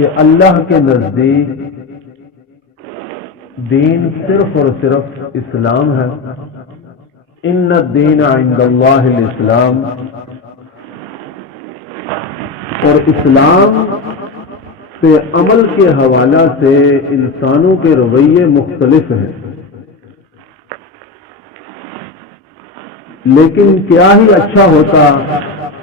کہ اللہ کے نزدیک دین صرف اور صرف اسلام ہے. ان الدین عند اللہ الاسلام. اور اسلام سے عمل کے حوالہ سے انسانوں کے رویے مختلف ہیں، لیکن کیا ہی اچھا ہوتا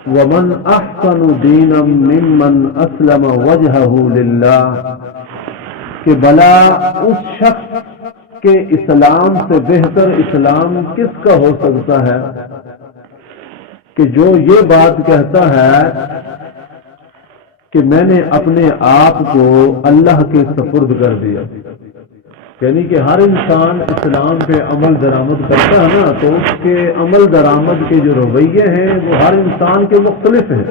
وَمَنْ أَحْسَنُ دِينًا مِّمَّنْ أَسْلَمَ وَجْهَهُ لِلَّهِ کہ بھلا اس شخص کے اسلام سے بہتر اسلام کس کا ہو سکتا ہے کہ جو یہ بات کہتا ہے کہ میں نے اپنے آپ کو اللہ کے سپرد کر دیا. یعنی کہ ہر انسان اسلام پہ عمل درآمد کرتا ہے نا، تو اس کے عمل درآمد کے جو رویے ہیں وہ ہر انسان کے مختلف ہیں،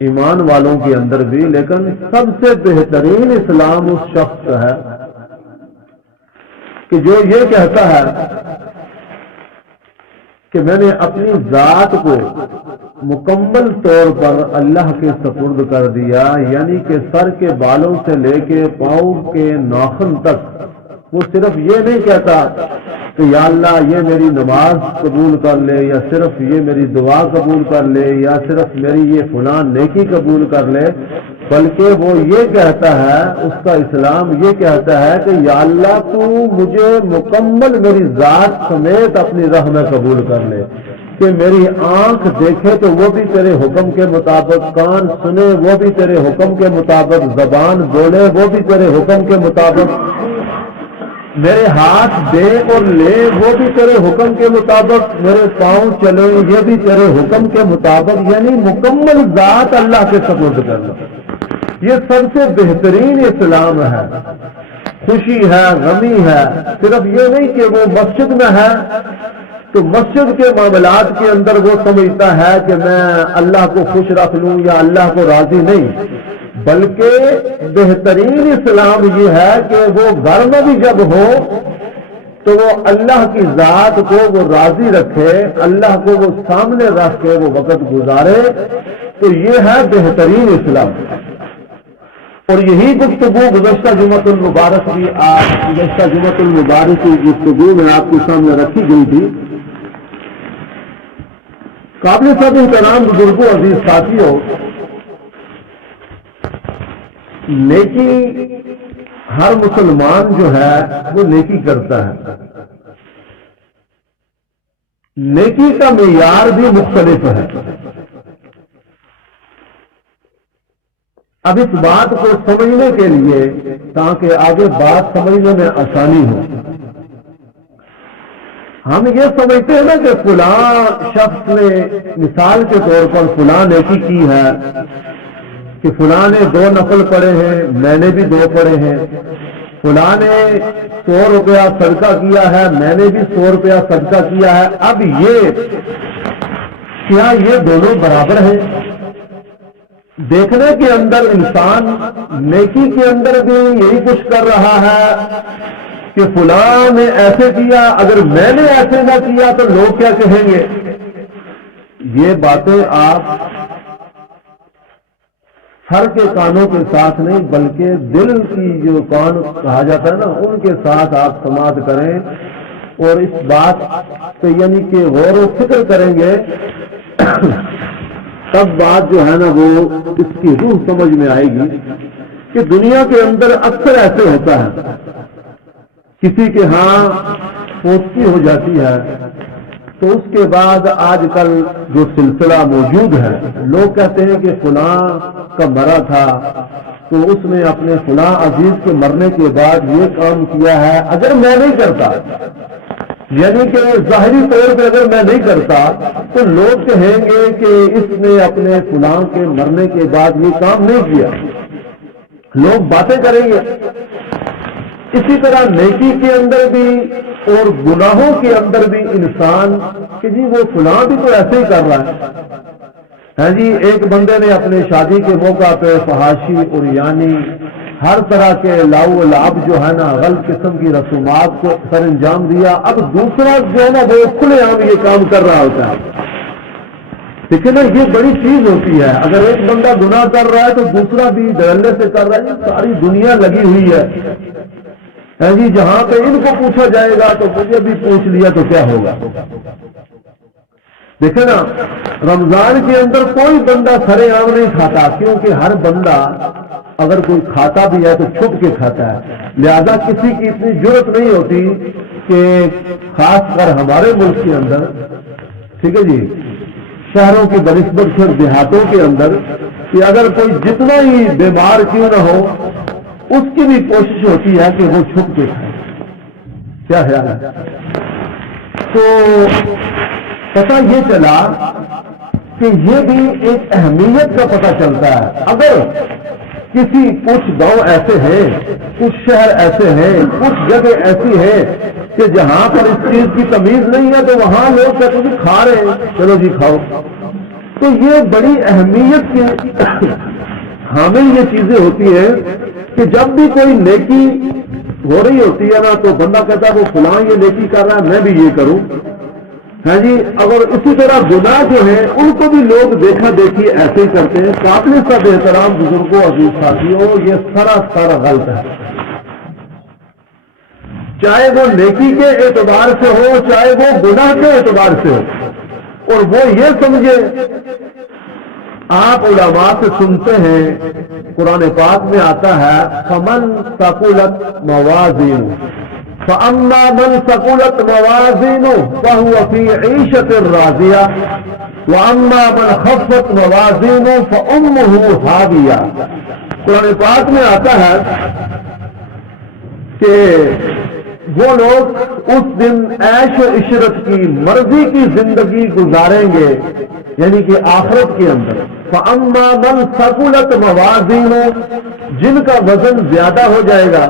ایمان والوں کے اندر بھی. لیکن سب سے بہترین اسلام اس شخص کا ہے کہ جو یہ کہتا ہے کہ میں نے اپنی ذات کو مکمل طور پر اللہ کے سپرد کر دیا، یعنی کہ سر کے بالوں سے لے کے پاؤں کے ناخن تک وہ صرف یہ نہیں کہتا کہ یا اللہ یہ میری نماز قبول کر لے، یا صرف یہ میری دعا قبول کر لے، یا صرف میری یہ فلاں نیکی قبول کر لے، بلکہ وہ یہ کہتا ہے، اس کا اسلام یہ کہتا ہے کہ یا اللہ تو مجھے مکمل میری ذات سمیت اپنی راہ میں قبول کر لے، کہ میری آنکھ دیکھے تو وہ بھی تیرے حکم کے مطابق، کان سنے وہ بھی تیرے حکم کے مطابق، زبان بولے وہ بھی تیرے حکم کے مطابق، میرے ہاتھ دے اور لے وہ بھی تیرے حکم کے مطابق، میرے پاؤں چلے یہ بھی تیرے حکم کے مطابق، یعنی مکمل ذات اللہ کے سپرد کرنا. یہ سب سے بہترین اسلام ہے. خوشی ہے، غمی ہے، صرف یہ نہیں کہ وہ مسجد میں ہے تو مسجد کے معاملات کے اندر وہ سمجھتا ہے کہ میں اللہ کو خوش رکھ لوں یا اللہ کو راضی نہیں، بلکہ بہترین اسلام یہ ہے کہ وہ گھر میں بھی جب ہو تو وہ اللہ کی ذات کو وہ راضی رکھے، اللہ کو وہ سامنے رکھ کے وہ وقت گزارے. تو یہ ہے بہترین اسلام. اور یہی گفتگو گزشتہ جمعۃ المبارک کی گزشتہ جمعۃ المبارک کی گفتگو میں آپ کے سامنے رکھی گئی تھی. قابل صاحب احترام بزرگوں، عزیز ساتھیوں، نیکی ہر مسلمان جو ہے وہ نیکی کرتا ہے. نیکی کا معیار بھی مختلف ہے. اب اس بات کو سمجھنے کے لیے تاکہ آگے بات سمجھنے میں آسانی ہو، ہم یہ سمجھتے ہیں نا کہ فلاں شخص نے مثال کے طور پر فلاں نیکی کی ہے کہ فلاں نے 2 نفل پڑھے ہیں، میں نے بھی 2 پڑھے ہیں، فلاں نے 100 روپیہ صدقہ کیا ہے، میں نے بھی 100 روپیہ صدقہ کیا ہے. اب یہ کیا یہ دونوں برابر ہیں؟ دیکھنے کے اندر انسان نیکی کے اندر بھی یہی کچھ کر رہا ہے کہ فلاں نے ایسے کیا، اگر میں نے ایسے نہ کیا تو لوگ کیا کہیں گے. یہ باتیں آپ سر کے کانوں کے ساتھ نہیں بلکہ دل کی جو کان کہا جاتا ہے نا ان کے ساتھ آپ سماعت کریں اور اس بات پہ یعنی کہ غور و فکر کریں گے، تب بات جو ہے نا وہ اس کی روح سمجھ میں آئے گی. کہ دنیا کے اندر اکثر ایسے ہوتا ہے، کسی کے ہاں پوستی ہو جاتی ہے تو اس کے بعد آج کل جو سلسلہ موجود ہے، لوگ کہتے ہیں کہ فلاں کا مرا تھا تو اس نے اپنے فلاں عزیز کے مرنے کے بعد یہ کام کیا ہے، اگر میں نہیں کرتا، یعنی کہ ظاہری طور پہ اگر میں نہیں کرتا تو لوگ کہیں گے کہ اس نے اپنے فلاں کے مرنے کے بعد یہ کام نہیں کیا، لوگ باتیں کریں گے. اسی طرح نیکی کے اندر بھی اور گناہوں کے اندر بھی انسان کہ جی وہ فلاں بھی تو ایسے ہی کر رہا ہے جی. ایک بندے نے اپنے شادی کے موقع پہ فحاشی اور یعنی ہر طرح کے لاؤ و لعب جو ہے نا غلط قسم کی رسومات کو سر انجام دیا. اب دوسرا جو ہے نا وہ کھلے عام یہ کام کر رہا ہوتا ہے ٹھیک ہے نا، یہ بڑی چیز ہوتی ہے. اگر ایک بندہ گناہ کر رہا ہے تو دوسرا بھی دھڑلے سے کر رہا ہے. یہ ساری دنیا لگی ہوئی ہے جی. جہاں پہ ان کو پوچھا جائے گا تو مجھے بھی پوچھ لیا تو کیا ہوگا. دیکھیں نا، رمضان کے اندر کوئی بندہ سرے عام نہیں کھاتا، کیونکہ ہر بندہ اگر کوئی کھاتا بھی ہے تو چھپ کے کھاتا ہے. لہذا کسی کی اتنی ضرورت نہیں ہوتی کہ خاص کر ہمارے ملک کے اندر، ٹھیک ہے جی، شہروں کی بنسبت پھر دیہاتوں کے اندر، کہ اگر کوئی جتنا ہی بیمار کیوں نہ ہو اس کی بھی کوشش ہوتی ہے کہ وہ چھپ کے کھائے. کیا خیال ہے؟ تو پتہ یہ چلا کہ یہ بھی ایک اہمیت کا پتہ چلتا ہے. اگر کچھ گاؤں ایسے ہیں، کچھ شہر ایسے ہیں، کچھ جگہ ایسی ہے کہ جہاں پر اس چیز کی تمیز نہیں ہے تو وہاں لوگ کہتے ہیں کھا رہے ہیں، چلو جی کھاؤ. تو یہ بڑی اہمیت کے حامل یہ چیزیں ہوتی ہیں کہ جب بھی کوئی نیکی ہو رہی ہوتی ہے نا تو بندہ کہتا ہے وہ فلاں یہ نیکی کر رہا ہے میں بھی یہ کروں. ہاں جی. اگر اسی طرح گناہ جو ہے ان کو بھی لوگ دیکھا دیکھی ایسے ہی کرتے ہیں. قابل سب احترام بزرگوں عزیز ساتھیوں، یہ سراسر غلط ہے. چاہے وہ نیکی کے اعتبار سے ہو، چاہے وہ گناہ کے اعتبار سے ہو. اور وہ یہ سمجھے، آپ علماء سے سنتے ہیں قرآن پاک میں آتا ہے فمن ثقلت موازینہ فَأَمَّا مَنْ ثَقُلَتْ مَوَازِينُهُ فَهُوَ فِي عِيشَةٍ رَاضِيَةٍ وَأَمَّا مَنْ خَفَّتْ مَوَازِينُهُ فَأُمُّهُ هَاوِيَةٌ. قرآن پاک میں آتا ہے کہ وہ لوگ اس دن عیش و عشرت کی مرضی کی زندگی گزاریں گے، یعنی کہ آخرت کے اندر. فَأَمَّا مَنْ ثَقُلَتْ مَوَازِينُهُ، جن کا وزن زیادہ ہو جائے گا،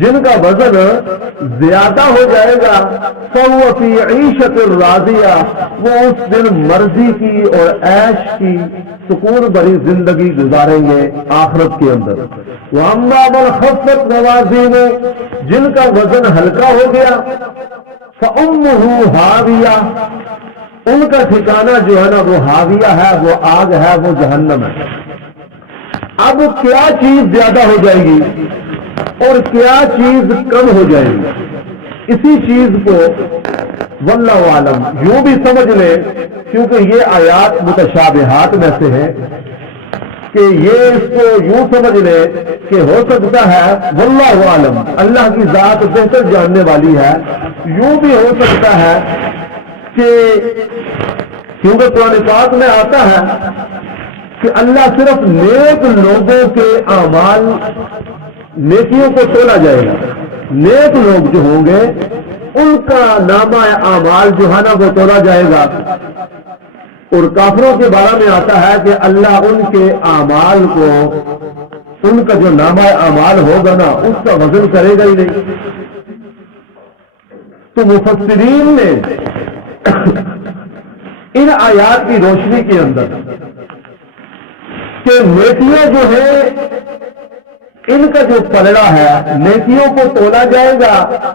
جن کا وزن زیادہ ہو جائے گا، فَهُوَ فِي عِيشَةٍ رَاضِيَةٍ، وہ اس دن مرضی کی اور عیش کی سکون بھری زندگی گزاریں گے آخرت کے اندر. وَأَمَّا مَنْ خَفَّتْ مَوَازِينُهُ، جن کا وزن ہلکا ہو گیا، فَأُمُّهُ هَاوِيَةٌ، ان کا ٹھکانہ جو ہے نا وہ ہاویہ ہے، وہ آگ ہے، وہ جہنم ہے. اب کیا چیز زیادہ ہو جائے گی اور کیا چیز کم ہو جائے گی، اسی چیز کو واللہ عالم یوں بھی سمجھ لیں، کیونکہ یہ آیات متشابہات میں سے ہے کہ یہ اس کو یوں سمجھ لیں کہ ہو سکتا ہے واللہ عالم، اللہ کی ذات بہتر جاننے والی ہے. یوں بھی ہو سکتا ہے کہ کیونکہ قرآن پاک میں آتا ہے کہ اللہ صرف نیک لوگوں کے اعمال، نیکیوں کو تولا جائے گا. نیک لوگ جو ہوں گے ان کا نامہ اعمال جو ہے نا وہ تولا جائے گا. اور کافروں کے بارے میں آتا ہے کہ اللہ ان کے اعمال کو، ان کا جو نامہ اعمال ہوگا نا اس کا وزن کرے گا ہی نہیں. تو مفسرین نے ان آیات کی روشنی کے اندر کہ نیکیاں جو ہے ان کا جو پلڑا ہے نیکیوں کو تولا جائے گا،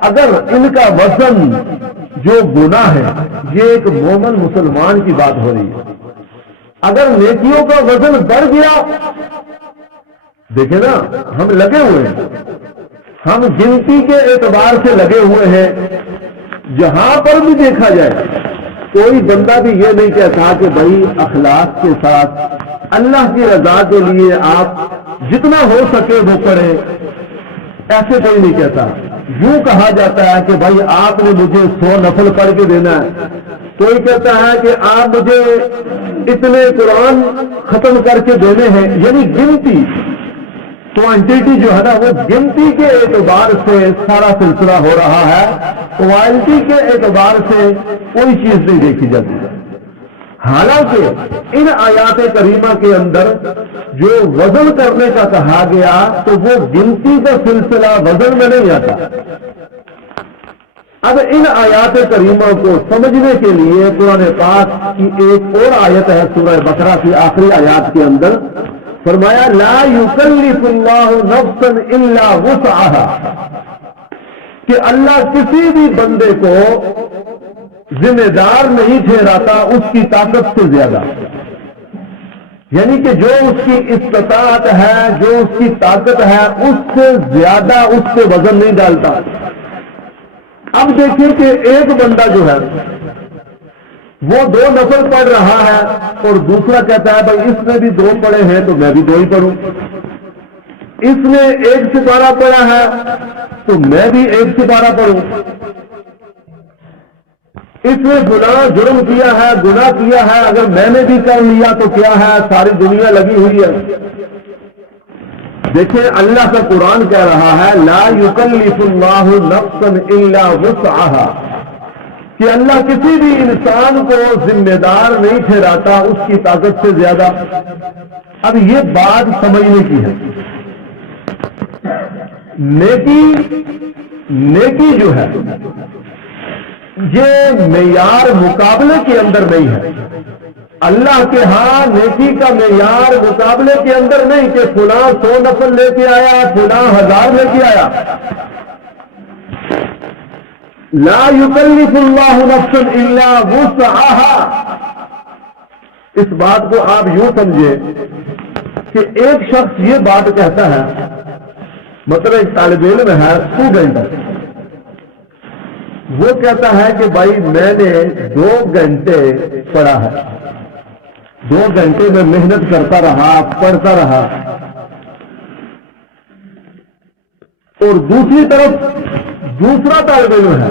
اگر ان کا وزن جو گناہ ہے، یہ ایک مومن مسلمان کی بات ہو رہی ہے. اگر نیکیوں کا وزن بڑھ گیا، دیکھیں نا ہم لگے ہوئے ہیں، ہم گنتی کے اعتبار سے لگے ہوئے ہیں. جہاں پر بھی دیکھا جائے کوئی بندہ بھی یہ نہیں کہتا کہ بھائی اخلاص کے ساتھ اللہ کی رضا کے لیے آپ جتنا ہو سکے وہ کریں، ایسے کوئی نہیں کہتا. یوں کہا جاتا ہے کہ بھائی آپ نے مجھے 100 نفل پڑھ کے دینا ہے، کوئی کہتا ہے کہ آپ مجھے اتنے قرآن ختم کر کے دینے ہیں. یعنی گنتی، کوانٹیٹی جو ہے نا وہ گنتی کے اعتبار سے سارا سلسلہ ہو رہا ہے، کوالٹی کے اعتبار سے کوئی چیز نہیں دیکھی جاتی. حالانکہ ان آیات کریمہ کے اندر جو وزن کرنے کا کہا گیا تو وہ گنتی کا سلسلہ وزن میں نہیں آتا. اب ان آیات کریمہ کو سمجھنے کے لیے قرآن پاک کی ایک اور آیت ہے سورہ بقرہ کی آخری آیات کے اندر فرمایا لا یکلف اللہ نفسا الا وسعها، کہ اللہ کسی بھی بندے کو ذمہ دار نہیں ٹھہراتا اس کی طاقت سے زیادہ، یعنی کہ جو اس کی استطاعت ہے، جو اس کی طاقت ہے، اس سے زیادہ اس پہ وزن نہیں ڈالتا۔ اب دیکھیں کہ ایک بندہ جو ہے وہ 2 نفل پڑھ رہا ہے اور دوسرا کہتا ہے بھائی اس نے بھی 2 پڑھے ہیں تو میں بھی 2 ہی پڑھوں، اس نے 1 سپارہ پڑھا ہے تو میں بھی 1 سپارہ پڑھوں، اس نے گناہ جرم کیا ہے، گناہ کیا ہے، اگر میں نے بھی کر لیا تو کیا ہے، ساری دنیا لگی ہوئی ہے۔ دیکھیں اللہ کا قرآن کہہ رہا ہے لا یکلف اللہ نفسا الا وسعها، کہ اللہ کسی بھی انسان کو ذمہ دار نہیں ٹھہراتا اس کی طاقت سے زیادہ۔ اب یہ بات سمجھنے کی ہے، نیکی جو ہے یہ معیار مقابلے کے اندر نہیں ہے۔ اللہ کے ہاں نیکی کا معیار مقابلے کے اندر نہیں کہ فلاں 100 نفل لے کے آیا، فلاں 1000 لے کے آیا۔ لا یکلف اللہ نفسا الا وسعها، اس بات کو آپ یوں سمجھیں کہ ایک شخص یہ بات کہتا ہے، مطلب ایک طالب علم ہے، اسٹوڈنٹ، وہ کہتا ہے کہ بھائی میں نے 2 گھنٹے پڑھا ہے، 2 گھنٹے میں محنت کرتا رہا، پڑھتا رہا، اور دوسری طرف دوسرا طالب علم ہے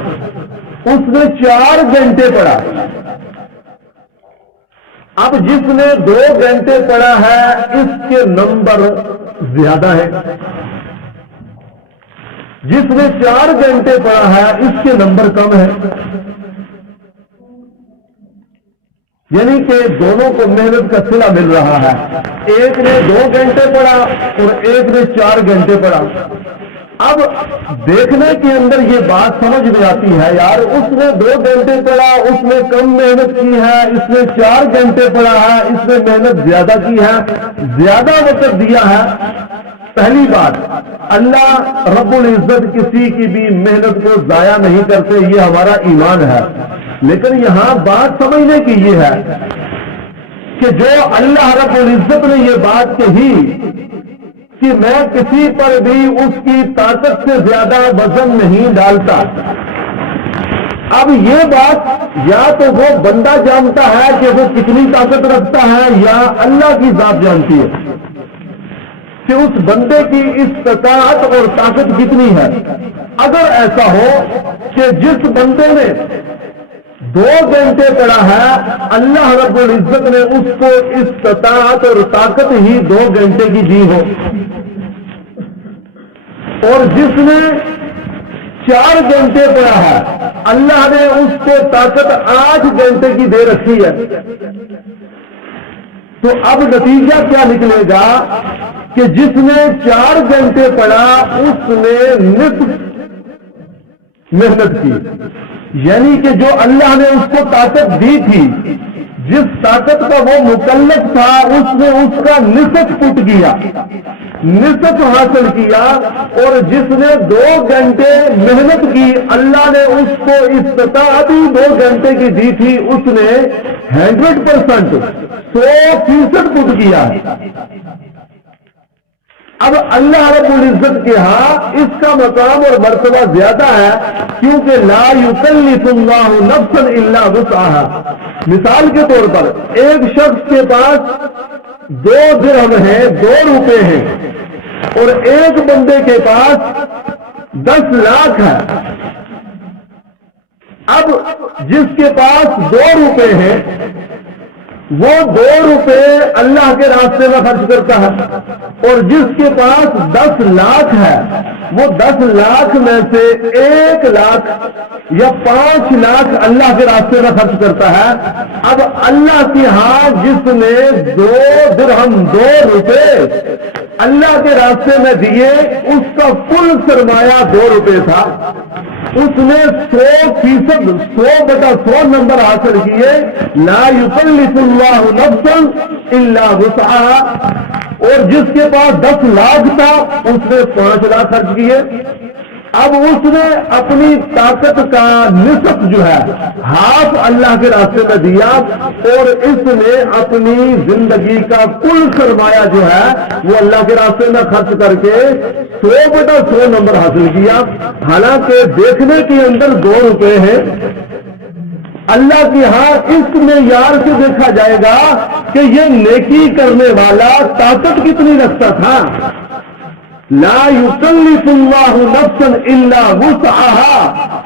اس نے 4 گھنٹے پڑھا۔ اب جس نے 2 گھنٹے پڑھا ہے اس کے نمبر زیادہ ہے، جس نے 4 گھنٹے پڑھا ہے اس کے نمبر کم ہے، یعنی کہ دونوں کو محنت کا صلہ مل رہا ہے، ایک نے 2 گھنٹے پڑھا اور ایک نے 4 گھنٹے پڑھا۔ اب دیکھنے کے اندر یہ بات سمجھ میں آتی ہے یار اس نے 2 گھنٹے پڑھا، اس نے کم محنت کی ہے، اس نے 4 گھنٹے پڑھا ہے، اس نے محنت زیادہ کی ہے، زیادہ وقت دیا ہے۔ پہلی بات، اللہ رب العزت کسی کی بھی محنت کو ضائع نہیں کرتے، یہ ہمارا ایمان ہے، لیکن یہاں بات سمجھنے کی یہ ہے کہ جو اللہ رب العزت نے یہ بات کہی کہ میں کسی پر بھی اس کی طاقت سے زیادہ وزن نہیں ڈالتا، اب یہ بات یا تو وہ بندہ جانتا ہے کہ وہ کتنی طاقت رکھتا ہے یا اللہ کی ذات جانتی ہے کہ اس بندے کی استطاعت اور طاقت کتنی ہے۔ اگر ایسا ہو کہ جس بندے نے 2 گھنٹے پڑھا ہے اللہ رب العزت نے اس کو استطاعت اور طاقت ہی 2 گھنٹے کی دی ہو، اور جس نے 4 گھنٹے پڑھا ہے اللہ نے اس کو طاقت 8 گھنٹے کی دے رکھی ہے، تو اب نتیجہ کیا نکلے گا کہ جس نے 4 گھنٹے پڑھا اس نے نصف محنت کی، یعنی کہ جو اللہ نے اس کو طاقت دی تھی، جس طاقت کا وہ مکلف تھا اس نے اس کا نصف پٹ کیا، نصف حاصل کیا، اور جس نے 2 گھنٹے محنت کی اللہ نے اس کو استطاعت ہی 2 گھنٹے کی دی تھی، اس نے 100% 100% پٹ کیا۔ اب اللہ رب العزت کے ہاں اس کا مقام اور مرتبہ زیادہ ہے، کیونکہ لا یکلف اللہ نفسا الا وسعها۔ مثال کے طور پر ایک شخص کے پاس 2 درہم ہیں، 2 روپے ہیں، اور ایک بندے کے پاس 10 لاکھ ہے۔ اب جس کے پاس 2 روپے ہیں وہ 2 روپے اللہ کے راستے میں خرچ کرتا ہے، اور جس کے پاس 10 لاکھ ہے وہ 10 لاکھ میں سے 1 لاکھ یا 5 لاکھ اللہ کے راستے میں خرچ کرتا ہے۔ اب اللہ کے ہاں جس نے 2 درہم 2 روپے اللہ کے راستے میں دیے اس کا کل سرمایہ 2 روپے تھا، اس نے 100% 100/100 نمبر حاصل کیے۔ لا یکلف اللہ نفسا الا وسعها، اور جس کے پاس 10 لاکھ تھا اس نے 5 لاکھ خرچ کیے۔ اب اس نے اپنی طاقت کا نصف جو ہے ہاف اللہ کے راستے میں دیا، اور اس نے اپنی زندگی کا کل سرمایہ جو ہے وہ اللہ کے راستے میں خرچ کر کے 100/100 نمبر حاصل کیا۔ حالانکہ دیکھنے کے اندر 2 روپے ہیں، اللہ کی ہاں اس معیار سے دیکھا جائے گا کہ یہ نیکی کرنے والا طاقت کتنی رکھتا تھا۔ لا یکلف اللہ نفسا الا وسعها،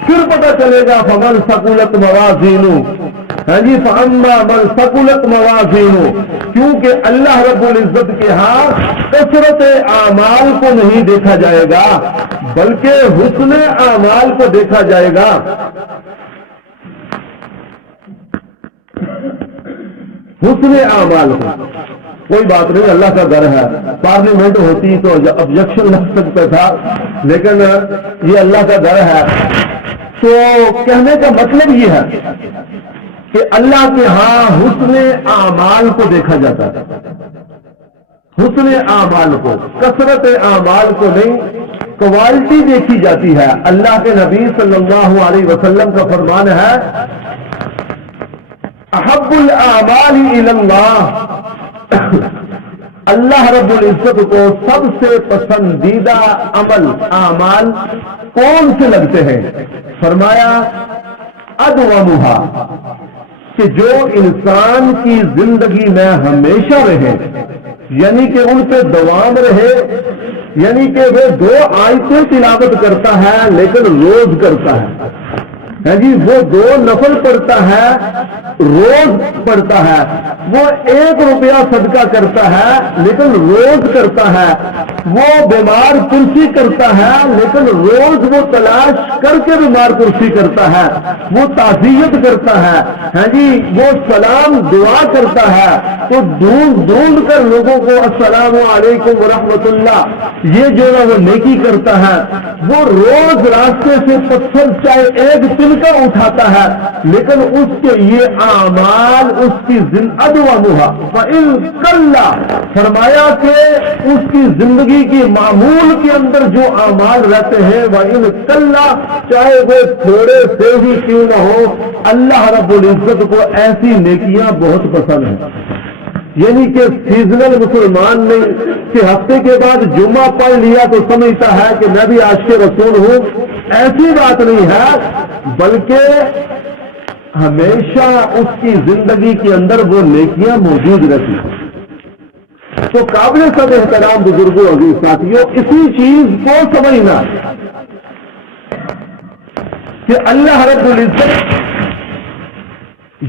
پھر پتہ چلے گا فمن ثقلت موازینہ، ہاں جی، فاما من ثقلت موازینہ، کیونکہ اللہ رب العزت کے ہاں کثرت اعمال کو نہیں دیکھا جائے گا بلکہ حسن اعمال کو دیکھا جائے گا۔ حسن اعمال کو، کوئی بات نہیں، اللہ کا گھر ہے، پارلیمنٹ ہوتی تو آبجیکشن لگ سکتا تھا، لیکن یہ اللہ کا گھر ہے۔ تو کہنے کا مطلب یہ ہے کہ اللہ کے ہاں حسن اعمال کو دیکھا جاتا ہے، حسن اعمال کو، کثرت اعمال کو نہیں، کوالٹی دیکھی جاتی ہے۔ اللہ کے نبی صلی اللہ علیہ وسلم کا فرمان ہے، احب الاعمال الی اللہ، اللہ رب العزت کو سب سے پسندیدہ عمل اعمال کون سے لگتے ہیں؟ فرمایا ادومھا، کہ جو انسان کی زندگی میں ہمیشہ رہے، یعنی کہ ان پہ دوام رہے، یعنی کہ وہ 2 آیتیں تلاوت کرتا ہے لیکن روز کرتا ہے، جی وہ 2 نفل پڑھتا ہے، روز پڑھتا ہے، وہ 1 روپیہ صدقہ کرتا ہے لیکن روز کرتا ہے، وہ بیمار کرسی کرتا ہے لیکن روز وہ تلاش کر کے بیمار کرسی کرتا ہے، وہ تعزیت کرتا ہے، ہاں جی وہ سلام دعا کرتا ہے، تو ڈھونڈ کر لوگوں کو السلام علیکم ورحمۃ اللہ یہ جو ہے وہ نیکی کرتا ہے، وہ روز راستے سے پتھر چاہے 1 تنکا اٹھاتا ہے لیکن اس کے یہ اعمال اس کی ادومھا فإن کلا، فرمایا کہ اس کی زندگی کی معمول کے اندر جو اعمال رہتے ہیں وإن کلا، چاہے وہ تھوڑے سے ہی کیوں نہ ہو، اللہ رب العزت کو ایسی نیکیاں بہت پسند ہیں۔ یعنی کہ سیزنل مسلمان نہیں کہ ہفتے کے بعد جمعہ پڑھ لیا تو سمجھتا ہے کہ میں بھی عاشق رسول ہوں، ایسی بات نہیں ہے، بلکہ ہمیشہ اس کی زندگی کے اندر وہ نیکیاں موجود رہتی ہیں۔ تو قابل صد احترام بزرگوں اور ساتھیوں، اسی چیز کو سمجھنا کہ اللہ رب العزت،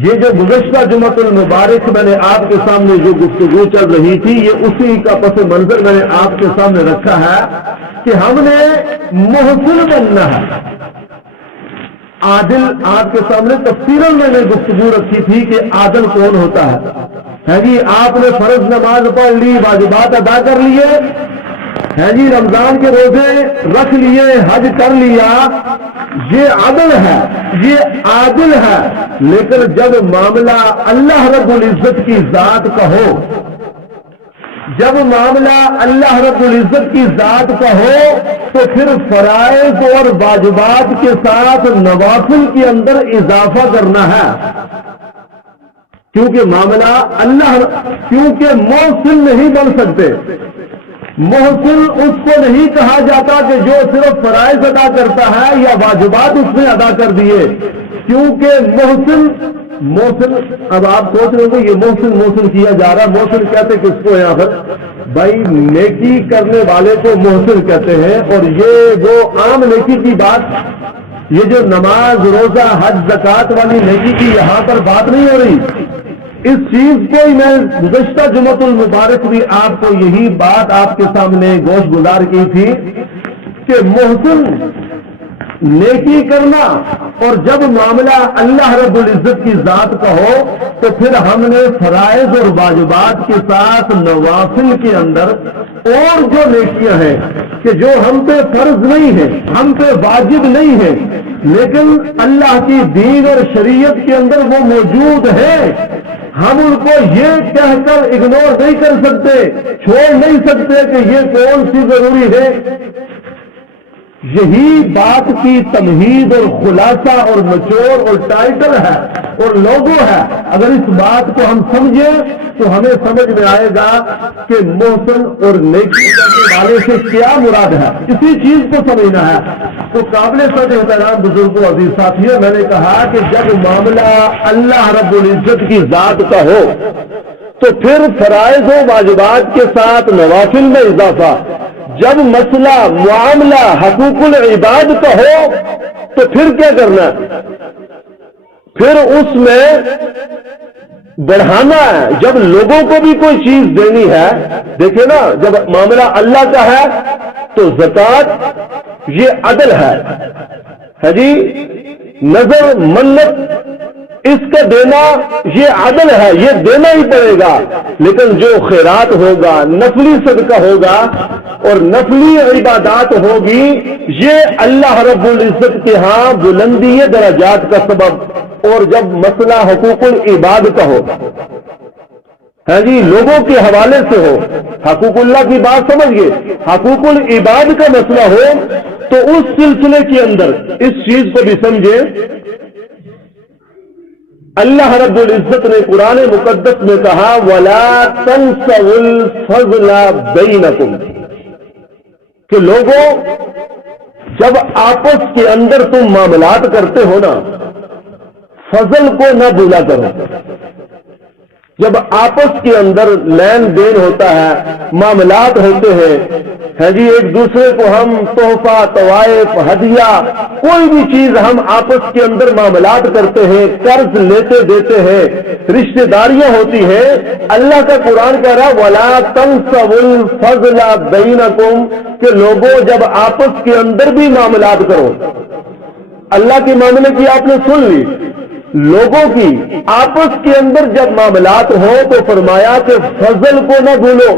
یہ جو گزشتہ جمعۃ المبارک میں نے آپ کے سامنے جو گفتگو چل رہی تھی، یہ اسی کا پس منظر میں نے آپ کے سامنے رکھا ہے کہ ہم نے محسن بننا ہے، عادل۔ آپ کے سامنے تفصیلاً میں نے گفتگو رکھی تھی کہ عادل کون ہوتا ہے جی، آپ نے فرض نماز پڑھ لی، واجبات ادا کر لیے، ہے جی، رمضان کے روزے رکھ لیے، حج کر لیا، یہ عدل ہے، یہ عادل ہے، لیکن جب معاملہ اللہ رب العزت کی ذات کا ہو، جب معاملہ اللہ رب العزت کی ذات کا ہو تو پھر فرائض اور واجبات کے ساتھ نوافل کے اندر اضافہ کرنا ہے، کیونکہ معاملہ اللہ، کیونکہ محسن نہیں بن سکتے۔ محسن اس کو نہیں کہا جاتا کہ جو صرف فرائض ادا کرتا ہے یا واجبات اس نے ادا کر دیے، کیونکہ محسن اب آپ سوچ رہے ہو یہ محسن کیا جا رہا ہے، محسن کہتے کس کو یہاں پر؟ بھائی نیکی کرنے والے کو محسن کہتے ہیں، اور یہ وہ عام نیکی کی بات، یہ جو نماز روزہ حج زکات والی نیکی کی یہاں پر بات نہیں ہو رہی۔ اس چیز کو ہی میں گزشتہ جمعۃ المبارک بھی آپ کو یہی بات آپ کے سامنے گوش گزار کی تھی کہ محسن نیکی کرنا، اور جب معاملہ اللہ رب العزت کی ذات کا ہو تو پھر ہم نے فرائض اور واجبات کے ساتھ نوافل کے اندر اور جو نیکیاں ہیں کہ جو ہم پہ فرض نہیں ہے، ہم پہ واجب نہیں ہے، لیکن اللہ کی دین اور شریعت کے اندر وہ موجود ہے، ہم ان کو یہ کہہ کر اگنور نہیں کر سکتے، چھوڑ نہیں سکتے کہ یہ کون سی ضروری ہے۔ یہی بات کی تمہید اور خلاصہ اور نچوڑ اور ٹائٹل ہے اور لوگو ہے. اگر اس بات کو ہم سمجھیں تو ہمیں سمجھ میں آئے گا کہ محسن اور نیکی کرنے والے سے کیا مراد ہے. اسی چیز کو سمجھنا ہے. تو قابل صد احترام بزرگوں عزیز ساتھیوں، میں نے کہا کہ جب معاملہ اللہ رب العزت کی ذات کا ہو تو پھر فرائض و واجبات کے ساتھ نوافل میں اضافہ. جب مسئلہ معاملہ حقوق العباد کا ہو تو پھر کیا کرنا ہے؟ پھر اس میں بڑھانا ہے. جب لوگوں کو بھی کوئی چیز دینی ہے، دیکھیں نا، جب معاملہ اللہ کا ہے تو زکوٰۃ یہ عدل ہے جی. نظر منت اس کا دینا یہ عدل ہے، یہ دینا ہی پڑے گا. لیکن جو خیرات ہوگا، نفلی صدقہ ہوگا اور نفلی عبادات ہوگی، یہ اللہ رب العزت کے ہاں بلندی درجات کا سبب. اور جب مسئلہ حقوق العباد کا ہو، ہاں جی، لوگوں کے حوالے سے ہو، حقوق اللہ کی بات سمجھ گئے، حقوق العباد کا مسئلہ ہو، تو اس سلسلے کے اندر اس چیز کو بھی سمجھے. اللہ رب العزت نے قرآن مقدس میں کہا وَلَا تَنْسَوُا الْفَضْلَ بَيْنَكُمْ، کہ لوگوں جب آپس کے اندر تم معاملات کرتے ہو نا، فضل کو نہ بھولا کرو. جب آپس کے اندر لین دین ہوتا ہے، معاملات ہوتے ہیں، ہے جی، ایک دوسرے کو ہم تحفہ، طوائف، ہدیہ، کوئی بھی چیز ہم آپس کے اندر معاملات کرتے ہیں، قرض لیتے دیتے ہیں، رشتہ داریاں ہوتی ہیں. اللہ کا قرآن کہہ رہا وَلَا تَنْسَوُا الْفَضْلَ بَيْنَكُمْ، کہ لوگوں جب آپس کے اندر بھی معاملات کرو. اللہ کے معاملے کی آپ نے سن لی، لوگوں کی آپس کے اندر جب معاملات ہو تو فرمایا کہ فضل کو نہ بھولو.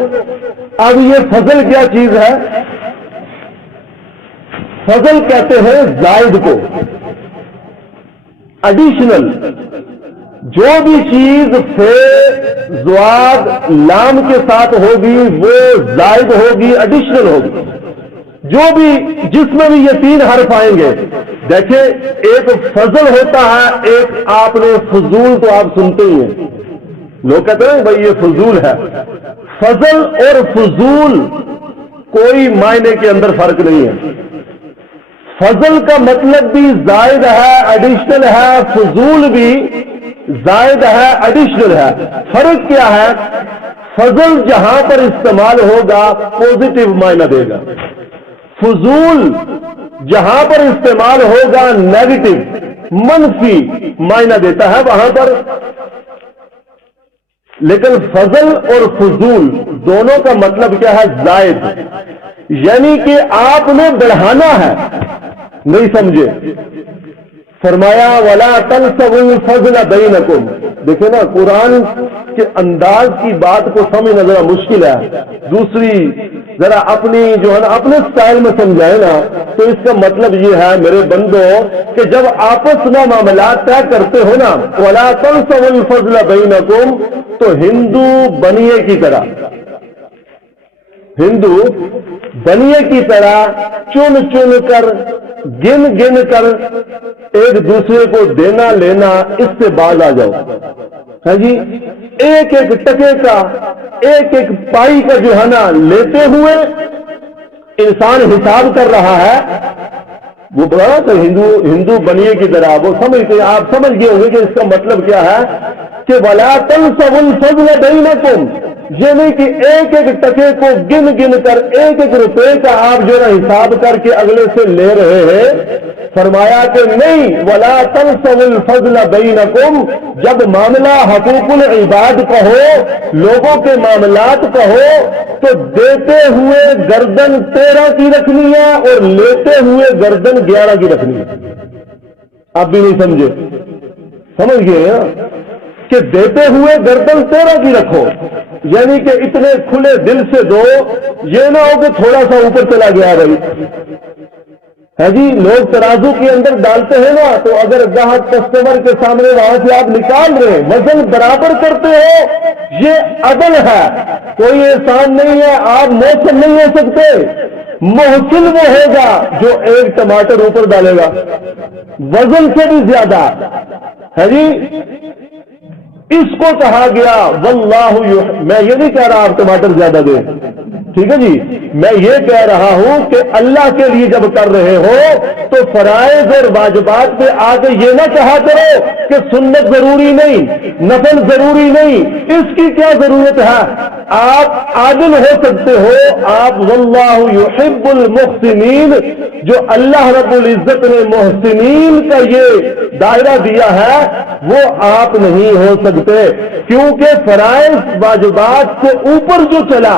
اب یہ فضل کیا چیز ہے؟ فضل کہتے ہیں زائد کو، ایڈیشنل. جو بھی چیز سے زواد لام کے ساتھ ہوگی وہ زائد ہوگی، ایڈیشنل ہوگی. جو بھی جس میں بھی یہ تین حرف آئیں گے، دیکھیں، ایک فضل ہوتا ہے، ایک آپ نے فضول تو آپ سنتے ہی ہیں، لوگ کہتے ہیں بھائی یہ فضول ہے. فضل اور فضول کوئی معنی کے اندر فرق نہیں ہے. فضل کا مطلب بھی زائد ہے، ایڈیشنل ہے، فضول بھی زائد ہے، ایڈیشنل ہے. فرق کیا ہے؟ فضل جہاں پر استعمال ہوگا پوزیٹو معنی دے گا، فضول جہاں پر استعمال ہوگا نیگیٹو، منفی معنی دیتا ہے وہاں پر. لیکن فضل اور فضول دونوں کا مطلب کیا ہے؟ زائد، یعنی کہ آپ نے بڑھانا ہے. نہیں سمجھے؟ فرمایا وَلَا تَنْسَوُا الْفَضْلَ بَيْنَكُمْ. دیکھیں نا، قرآن کے انداز کی بات کو سمجھنا ذرا مشکل ہے. دوسری ذرا اپنی جو ہے نا اپنے سٹائل میں سمجھائے نا، تو اس کا مطلب یہ ہے میرے بندو کہ جب آپس میں معاملات طے کرتے ہو نا، وَلَا تَنْسَوُا الْفَضْلَ بَيْنَكُمْ، تو ہندو بنیے کی طرح، ہندو بنیے کی طرح چن چن کر، گن گن کر ایک دوسرے کو دینا لینا، اس سے باز آ جاؤ. ہاں جی، ایک ایک ٹکے کا، ایک ایک پائی کا جو ہے نا لیتے ہوئے انسان حساب کر رہا ہے. وہ بڑا تو ہندو بنیے کی طرح وہ سمجھتے، آپ سمجھ گئے ہوں گے کہ اس کا مطلب کیا ہے کہ وَلَا تَنْسَوُا الْفَضْلَ بَيْنَكُمْ، یہ نہیں کہ ایک ایک ٹکے کو گن گن کر، ایک ایک روپے کا آپ جو ہے حساب کر کے اگلے سے لے رہے ہیں. فرمایا کہ نہیں، وَلَا تَنْسَوُا الْفَضْلَ بَيْنَكُمْ، جب معاملہ حقوق العباد کا ہو، لوگوں کے معاملات کا ہو، تو دیتے ہوئے گردن 13 کی رکھنی ہے اور لیتے ہوئے گردن 11 کی رکھنی ہے. آپ بھی نہیں سمجھے؟ سمجھ گئے نا کہ دیتے ہوئے گردن 13 کی رکھو، یعنی کہ اتنے کھلے دل سے دو، یہ نہ ہو کہ تھوڑا سا اوپر چلا گیا بھائی. ہے جی، لوگ ترازو کے اندر ڈالتے ہیں نا، تو اگر گاہک کسٹمر کے سامنے وہاں سے آپ نکال رہے ہیں، وزن برابر کرتے ہو، یہ عدل ہے، کوئی احسان نہیں ہے. آپ موسم نہیں ہو سکتے، محسن وہ ہوگا جو ایک ٹماٹر اوپر ڈالے گا وزن سے بھی زیادہ ہے جی. اس کو کہا گیا واللہ میں یہ نہیں کہہ رہا آپ ٹماٹر زیادہ دیں، ٹھیک ہے جی، میں یہ کہہ رہا ہوں کہ اللہ کے لیے جب کر رہے ہو تو فرائض اور واجبات پہ آگے یہ نہ کہا کرو کہ سنت ضروری نہیں، نفل ضروری نہیں، اس کی کیا ضرورت ہے. آپ عادل ہو سکتے ہو، آپ واللہ یحب المحسنین، جو اللہ رب العزت نے محسنین کا یہ دائرہ دیا ہے وہ آپ نہیں ہو سکتے، کیونکہ فرائض واجبات سے اوپر جو چلا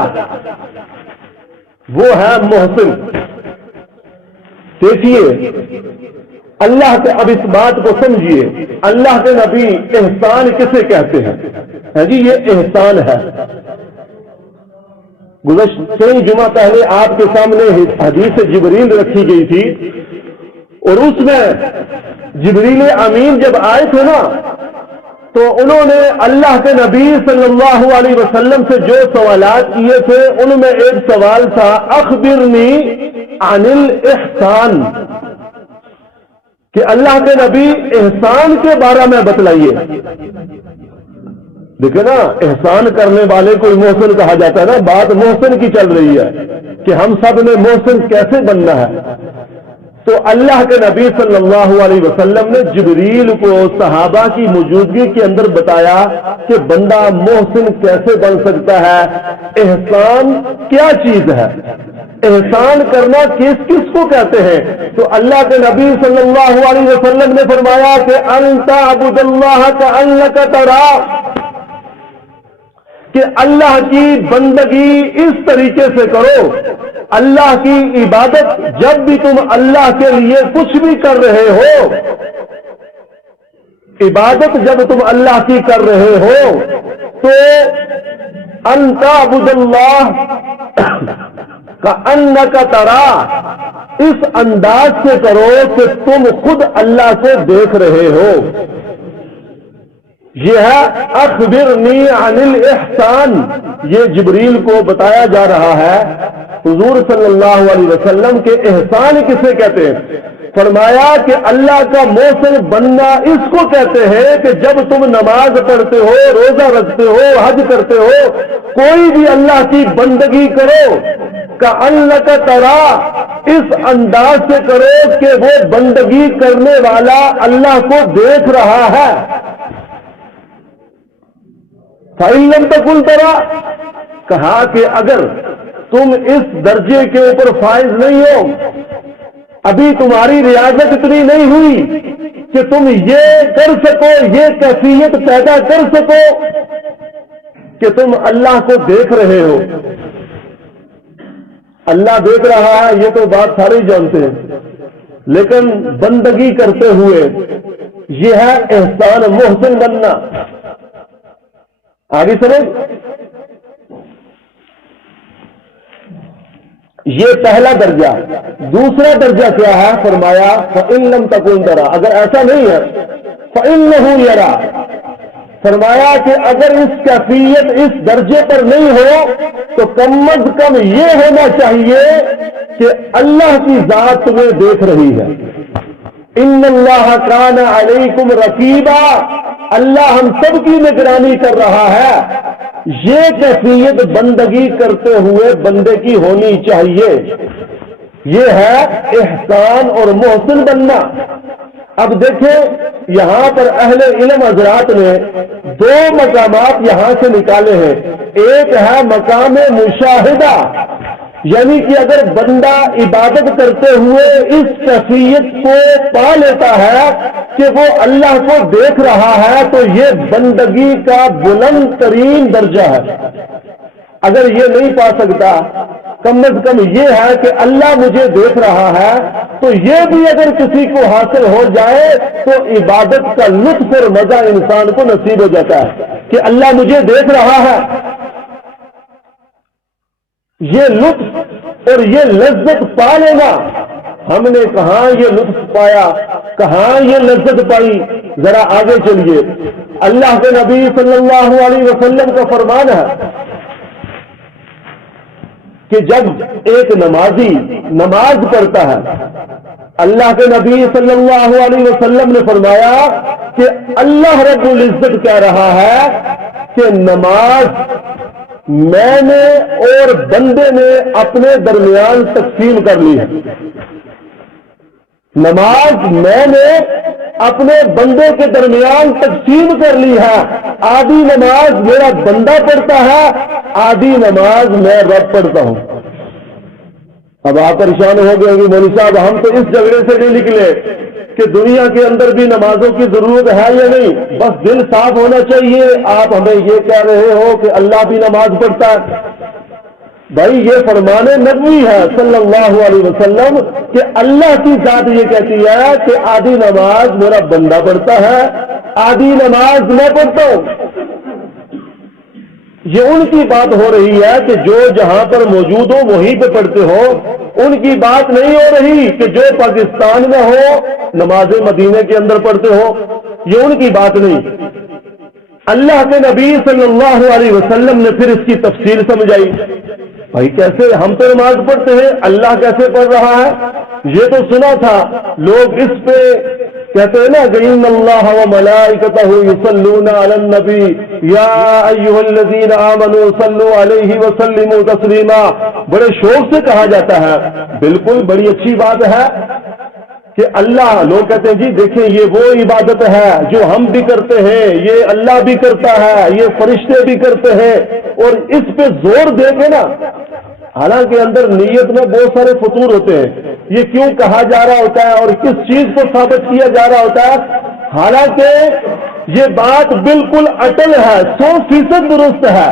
وہ ہے محسن. دیکھیے اللہ کے، اب اس بات کو سمجھیے، اللہ کے نبی احسان کسے کہتے ہیں جی؟ یہ احسان ہے. گزشتہ جمعہ پہلے آپ کے سامنے حدیث جبریل رکھی گئی تھی، اور اس میں جبریل امین جب آئے تھے نا تو انہوں نے اللہ کے نبی صلی اللہ علیہ وسلم سے جو سوالات کیے تھے ان میں ایک سوال تھا اخبرنی عن الاحسان، کہ اللہ کے نبی احسان کے بارے میں بتلائیے. دیکھیں نا، احسان کرنے والے کو محسن کہا جاتا ہے نا، بات محسن کی چل رہی ہے کہ ہم سب نے محسن کیسے بننا ہے. تو اللہ کے نبی صلی اللہ علیہ وسلم نے جبریل کو صحابہ کی موجودگی کے اندر بتایا کہ بندہ محسن کیسے بن سکتا ہے، احسان کیا چیز ہے، احسان کرنا کس کس کو کہتے ہیں. تو اللہ کے نبی صلی اللہ علیہ وسلم نے فرمایا کہ ان تعبد اللہ کأنک تراہ، کہ اللہ کی بندگی اس طریقے سے کرو، اللہ کی عبادت جب بھی تم اللہ کے لیے کچھ بھی کر رہے ہو، عبادت جب تم اللہ کی کر رہے ہو تو ان تعبد اللہ کأنک تراہ، اس انداز سے کرو کہ تم خود اللہ کو دیکھ رہے ہو. یہ ہے اخبرنی عن الاحسان، یہ جبریل کو بتایا جا رہا ہے حضور صلی اللہ علیہ وسلم کے احسان کسے کہتے ہیں. فرمایا کہ اللہ کا محسن بننا اس کو کہتے ہیں کہ جب تم نماز پڑھتے ہو، روزہ رکھتے ہو، حج کرتے ہو، کوئی بھی اللہ کی بندگی کرو کأنک تراہ، اس انداز سے کرو کہ وہ بندگی کرنے والا اللہ کو دیکھ رہا ہے. فَإِن لَمْ تَكُنْ تَرَىٰ، کہا کہ اگر تم اس درجے کے اوپر فائز نہیں ہو، ابھی تمہاری ریاضت اتنی نہیں ہوئی کہ تم یہ کر سکو، یہ کیفیت پیدا کر سکو کہ تم اللہ کو دیکھ رہے ہو. اللہ دیکھ رہا ہے یہ تو بات سارے جانتے ہیں، لیکن بندگی کرتے ہوئے یہ ہے احسان، محسن بننا. آگے سمجھ، یہ پہلا درجہ. دوسرا درجہ کیا ہے؟ فرمایا فَإِن لَمْ تَكُنْ تَرَىٰ، اگر ایسا نہیں ہے فَإِنَّهُ يَرَىٰ، فرمایا کہ اگر اس کیفیت اس درجے پر نہیں ہو تو کم از کم یہ ہونا چاہیے کہ اللہ کی ذات تمہیں دیکھ رہی ہے. ان اللہ کان علیکم رقیبا، اللہ ہم سب کی نگرانی کر رہا ہے. یہ کیفیت بندگی کرتے ہوئے بندے کی ہونی چاہیے. یہ ہے احسان اور محسن بننا. اب دیکھیں یہاں پر اہل علم حضرات نے دو مقامات یہاں سے نکالے ہیں. ایک ہے مقام مشاہدہ، یعنی کہ اگر بندہ عبادت کرتے ہوئے اس کیفیت کو پا لیتا ہے کہ وہ اللہ کو دیکھ رہا ہے تو یہ بندگی کا بلند ترین درجہ ہے. اگر یہ نہیں پا سکتا، کم از کم یہ ہے کہ اللہ مجھے دیکھ رہا ہے، تو یہ بھی اگر کسی کو حاصل ہو جائے تو عبادت کا لطف اور مزہ انسان کو نصیب ہو جاتا ہے کہ اللہ مجھے دیکھ رہا ہے. یہ لطف اور یہ لذت پا لینا، ہم نے کہاں یہ لطف پایا، کہاں یہ لذت پائی؟ ذرا آگے چلیے. اللہ کے نبی صلی اللہ علیہ وسلم کا فرمان ہے کہ جب ایک نمازی نماز پڑھتا ہے، اللہ کے نبی صلی اللہ علیہ وسلم نے فرمایا کہ اللہ رب العزت کہہ رہا ہے کہ نماز میں نے اور بندے نے اپنے درمیان تقسیم کر لی ہے، نماز میں نے اپنے بندے کے درمیان تقسیم کر لی ہے، آدھی نماز میرا بندہ پڑھتا ہے، آدھی نماز میں رب پڑھتا ہوں۔ اب آپ پریشان ہو گئے کہ مولوی صاحب ہم تو اس جھگڑے سے نہیں نکلے کہ دنیا کے اندر بھی نمازوں کی ضرورت ہے یا نہیں، بس دل صاف ہونا چاہیے۔ آپ ہمیں یہ کہہ رہے ہو کہ اللہ بھی نماز پڑھتا ہے؟ بھائی یہ فرمان نبوی ہے صلی اللہ علیہ وسلم کہ اللہ کی ذات یہ کہتی ہے کہ آدھی نماز میرا بندہ پڑھتا ہے، آدھی نماز میں پڑھتا ہوں۔ یہ ان کی بات ہو رہی ہے کہ جو جہاں پر موجود ہو وہیں پہ پڑھتے ہو، ان کی بات نہیں ہو رہی کہ جو پاکستان میں ہو نماز مدینے کے اندر پڑھتے ہو، یہ ان کی بات نہیں۔ اللہ کے نبی صلی اللہ علیہ وسلم نے پھر اس کی تفصیل سمجھائی۔ بھائی کیسے ہم تو نماز پڑھتے ہیں، اللہ کیسے پڑھ رہا ہے؟ یہ تو سنا تھا، لوگ اس پہ کہتے ہیں نا کہ ان اللہ و ملائکتہ یصلون علی النبی یا ایھا الذین آمنوا صلوا علیہ وسلموا تسلیما، بڑے شوق سے کہا جاتا ہے۔ بالکل بڑی اچھی بات ہے کہ اللہ، لوگ کہتے ہیں جی دیکھیں یہ وہ عبادت ہے جو ہم بھی کرتے ہیں، یہ اللہ بھی کرتا ہے، یہ فرشتے بھی کرتے ہیں، اور اس پہ زور دے کے نا، حالانکہ اندر نیت میں بہت سارے فطور ہوتے ہیں، یہ کیوں کہا جا رہا ہوتا ہے اور کس چیز کو ثابت کیا جا رہا ہوتا ہے، حالانکہ یہ بات بالکل اٹل ہے، 100% درست ہے،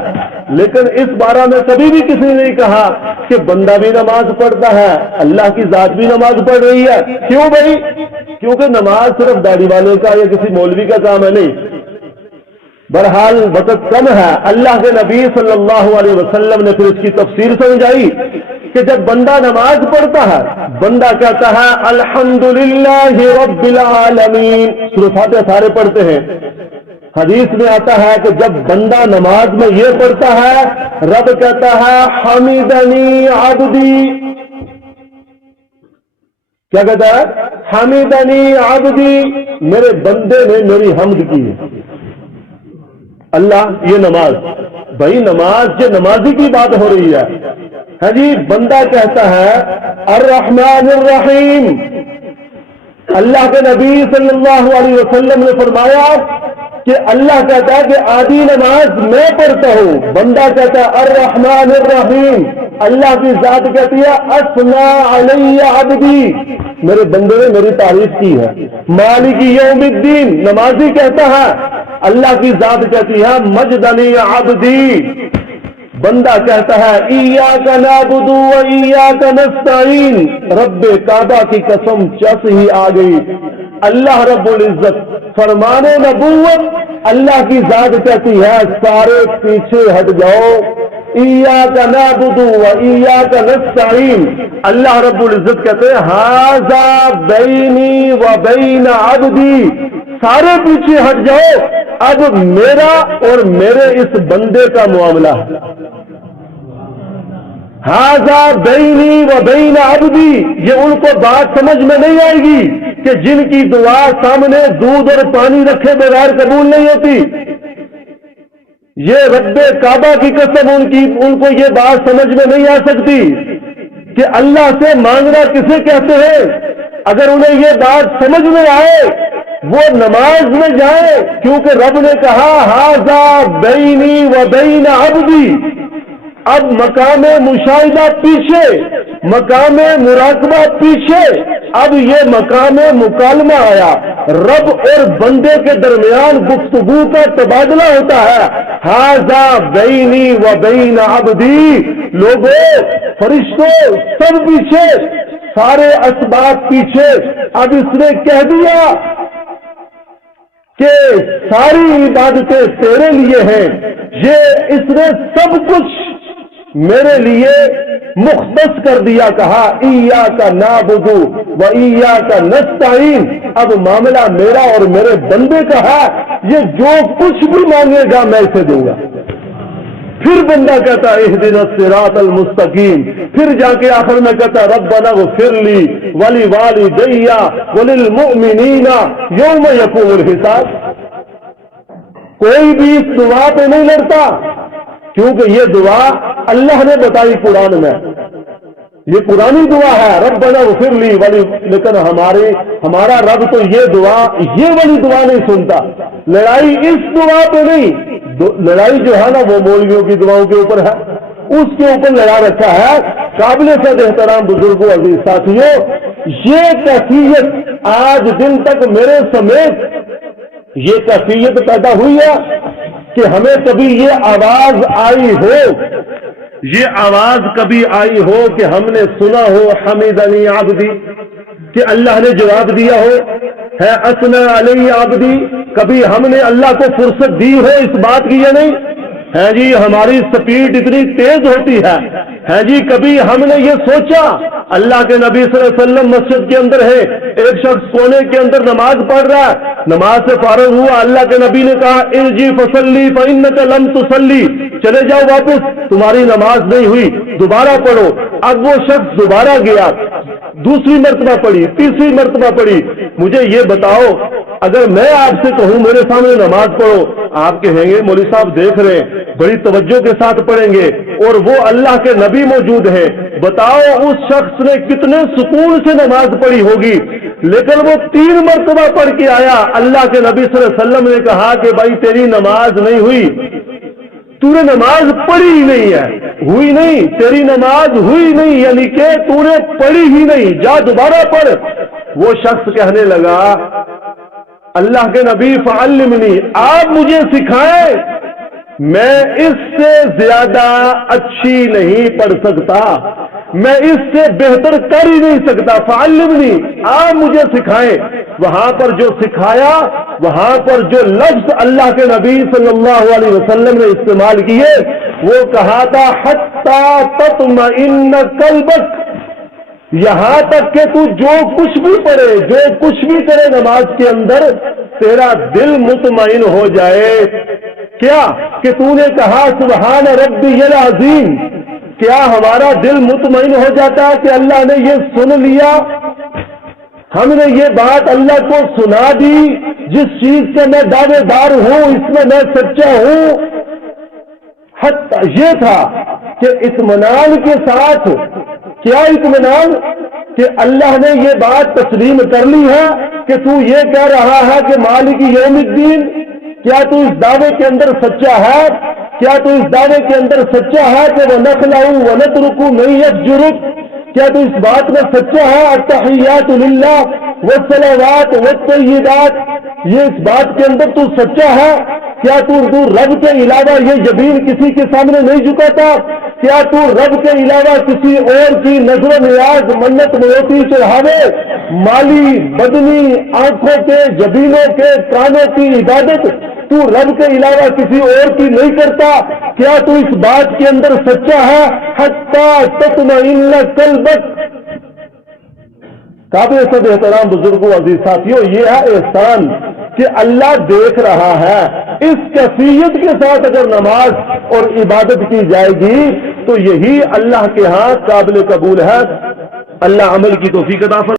لیکن اس بارے میں کبھی بھی کسی نے نہیں کہا کہ بندہ بھی نماز پڑھتا ہے، اللہ کی ذات بھی نماز پڑھ رہی ہے۔ کیوں بھائی؟ کیونکہ نماز صرف داڑھی والے کا یا کسی مولوی کا کام ہے نہیں۔ بہرحال وقت کم ہے، اللہ کے نبی صلی اللہ علیہ وسلم نے پھر اس کی تفسیر سمجھائی کہ جب بندہ نماز پڑھتا ہے، بندہ کہتا ہے الحمدللہ رب العالمین، سورۃ فاتحہ سارے پڑھتے ہیں، حدیث میں آتا ہے کہ جب بندہ نماز میں یہ پڑھتا ہے، رب کہتا ہے حمیدنی عبدی، کیا کہتا ہے؟ حمیدنی عبدی، میرے بندے نے میری حمد کی ہے۔ اللہ، یہ نماز، بھائی نماز، یہ نمازی کی بات ہو رہی ہے جی۔ بندہ کہتا ہے الرحمن الرحیم، اللہ کے نبی صلی اللہ علیہ وسلم نے فرمایا کہ اللہ کہتا ہے کہ آدھی نماز میں پڑھتا ہوں، بندہ کہتا ہے الرحمن الرحیم، اللہ کی ذات کہتی ہے اثنا علی عبدی، میرے بندے نے میری تعریف کی ہے۔ مالک یوم الدین، نمازی کہتا ہے، اللہ کی ذات کہتی ہے مجدنی عبدی، بندہ کہتا ہے ایاک نعبد و ایاک نستعین، رب کعبہ کی قسم چس ہی آ گئی۔ اللہ رب العزت فرمان نبوت، اللہ کی ذات کہتی ہے سارے پیچھے ہٹ جاؤ، ایاک نعبد و ایاک نستعین، اللہ رب العزت کہتے ہیں ھذا بینی و بین عبدی، سارے پیچھے ہٹ جاؤ، اب میرا اور میرے اس بندے کا معاملہ ہے۔ ھذا بینی و بین عبدی، یہ ان کو بات سمجھ میں نہیں آئے گی کہ جن کی دعا سامنے دودھ اور پانی رکھے بغیر قبول نہیں ہوتی۔ یہ رب کعبہ کی قسم ان کو یہ بات سمجھ میں نہیں آ سکتی کہ اللہ سے مانگنا کسے کہتے ہیں۔ اگر انہیں یہ بات سمجھ میں آئے وہ نماز میں جائیں، کیونکہ رب نے کہا ھذا بینی و بین عبدی۔ اب مقام مشاہدہ پیچھے، مقام مراقبہ پیچھے، اب یہ مقام مکالمہ آیا، رب اور بندے کے درمیان گفتگو کا تبادلہ ہوتا ہے۔ ھذا بینی و بین عبدی، لوگوں، فرشتوں، سب پیچھے، سارے اسباب پیچھے، اب اس نے کہہ دیا کہ ساری عبادتیں تیرے لیے ہیں، یہ اس نے سب کچھ میرے لیے مختص کر دیا، کہا ایاک نعبد و ایاک نستعین، اب معاملہ میرا اور میرے بندے کا ہے، یہ جو کچھ بھی مانگے گا میں اسے دوں گا۔ پھر بندہ کہتا ہے اہدنا الصراط المستقیم، پھر جا کے آخر میں کہتا ہے ربنا اغفر لی ولوالدی وللمؤمنین یوم یقوم الحساب۔ کوئی بھی اس دعا پہ نہیں لڑتا، کیونکہ یہ دعا اللہ نے بتائی قرآن میں، یہ پرانی دعا ہے ربنا اغفر لی ولی، لیکن ہمارا رب تو یہ دعا، یہ والی دعا نہیں سنتا۔ لڑائی اس دعا پہ نہیں، لڑائی جو ہے نا وہ مولویوں کی دعاؤں کے اوپر ہے، اس کے اوپر لڑا رکھا ہے۔ قابل صد احترام بزرگوں عزیز ساتھیوں، یہ کیفیت آج دن تک میرے سمیت یہ کیفیت پیدا ہوئی ہے کہ ہمیں کبھی یہ آواز آئی ہو، یہ آواز کبھی آئی ہو کہ ہم نے سنا ہو حمیدنی عبدی، کہ اللہ نے جواب دیا ہو ہے اثنا علی عبدی، کبھی ہم نے اللہ کو فرصت دی ہو اس بات کی یا نہیں ہے جی؟ ہماری سپیڈ اتنی تیز ہوتی ہے جی، کبھی ہم نے یہ سوچا اللہ کے نبی صلی اللہ علیہ وسلم مسجد کے اندر ہے، ایک شخص کونے کے اندر نماز پڑھ رہا ہے، نماز سے فارغ ہوا، اللہ کے نبی نے کہا ارجی فصلی فانک لم تصلی، چلے جاؤ واپس، تمہاری نماز نہیں ہوئی، دوبارہ پڑھو۔ اب وہ شخص دوبارہ گیا، دوسری مرتبہ پڑھی، تیسری مرتبہ پڑھی۔ مجھے یہ بتاؤ، اگر میں آپ سے کہوں میرے سامنے نماز پڑھو، آپ کہیں گے مولوی صاحب دیکھ رہے ہیں، بڑی توجہ کے ساتھ پڑھیں گے، اور وہ اللہ کے نبی موجود ہیں، بتاؤ اس شخص نے کتنے سکون سے نماز پڑھی ہوگی۔ لیکن وہ 3 مرتبہ پڑھ کے آیا، اللہ کے نبی صلی اللہ علیہ وسلم نے کہا کہ بھائی تیری نماز نہیں ہوئی، تو نے نماز پڑھی ہی نہیں ہے، ہوئی نہیں، تیری نماز ہوئی نہیں، یعنی کہ تو نے پڑھی ہی نہیں، جا دوبارہ پڑھ۔ وہ شخص کہنے لگا اللہ کے نبی فعلمنی، آپ مجھے سکھائیں، میں اس سے زیادہ اچھی نہیں پڑھ سکتا، میں اس سے بہتر کر ہی نہیں سکتا، فعلمنی، آپ مجھے سکھائیں۔ وہاں پر جو سکھایا، وہاں پر جو لفظ اللہ کے نبی صلی اللہ علیہ وسلم نے استعمال کیے، وہ کہا تھا حتی تطمئن قلبک، یہاں تک کہ تو جو کچھ بھی پڑھے، جو کچھ بھی کرے نماز کے اندر، تیرا دل مطمئن ہو جائے۔ کیا کہ تو نے کہا سبحان ربی العظیم، کیا ہمارا دل مطمئن ہو جاتا کہ اللہ نے یہ سن لیا، ہم نے یہ بات اللہ کو سنا دی، جس چیز سے میں دعوے دار ہوں اس میں میں سچا ہوں۔ یہ تھا کہ اطمینان کے ساتھ، کیا اطمینان کہ اللہ نے یہ بات تسلیم کر لی ہے کہ تو یہ کہہ رہا ہے کہ مالک یوم الدین، کیا تو اس دعوے کے اندر سچا ہے؟ کیا تو اس دعوے کے اندر سچا ہے کہ وَنَخْلَعُ وَنَتْرُكُ مَن يَفْجُرُكَ، کیا تو اس بات میں سچا ہے التحیات للہ والصلوات والطیبات، یہ اس بات کے اندر تو سچا ہے؟ کیا تو رب کے علاوہ یہ یمین کسی کے سامنے نہیں جھکاتا؟ کیا تو رب کے علاوہ کسی اور کی نظر و نیاز، منت موتی چڑھاوے، مالی بدنی آنکھوں کے، جبینوں کے، کانوں کی عبادت تو رب کے علاوہ کسی اور کی نہیں کرتا؟ کیا تو اس بات کے اندر سچا ہے حتی تطمئن قلبک؟ قابل صد احترام بزرگوں عزیز ساتھیوں، یہ ہے احسان کہ اللہ دیکھ رہا ہے۔ اس کیفیت کے ساتھ اگر نماز اور عبادت کی جائے گی تو یہی اللہ کے ہاں قابل قبول ہے۔ اللہ عمل کی توفیق عطا فرمائے۔